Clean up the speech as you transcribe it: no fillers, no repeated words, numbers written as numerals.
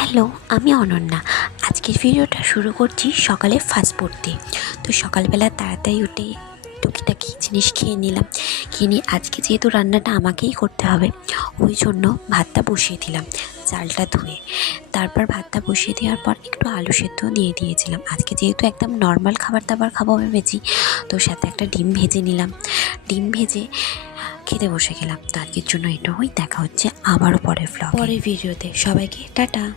Hello, আমি অনন্যা। আজকের ভিডিওটা শুরু করছি সকালে ফাস্টফুড দিয়ে। তো সকালবেলা তাড়াতাড়ি উঠে টুকিটাকি জিনিস খেয়ে নিলাম। নিয়ে আজকে যেহেতু রান্নাটা আমাকেই করতে হবে, ওই জন্য ভাতটা বসিয়ে দিলাম চালটা ধুয়ে। তারপর ভাতটা বসিয়ে দেওয়ার পর একটু আলু সেদ্ধ দিয়ে দিয়েছিলাম। আজকে যেহেতু একদম নর্মাল খাবার দাবার খাবো ভেবেছি, তো সাথে একটা ডিম ভেজে নিলাম। ডিম ভেজে খেতে বসে গেলাম। তো আজকের জন্য এটুকুই। দেখা হচ্ছে আবারও পরের ভিডিওতে। সবাইকে টাটা।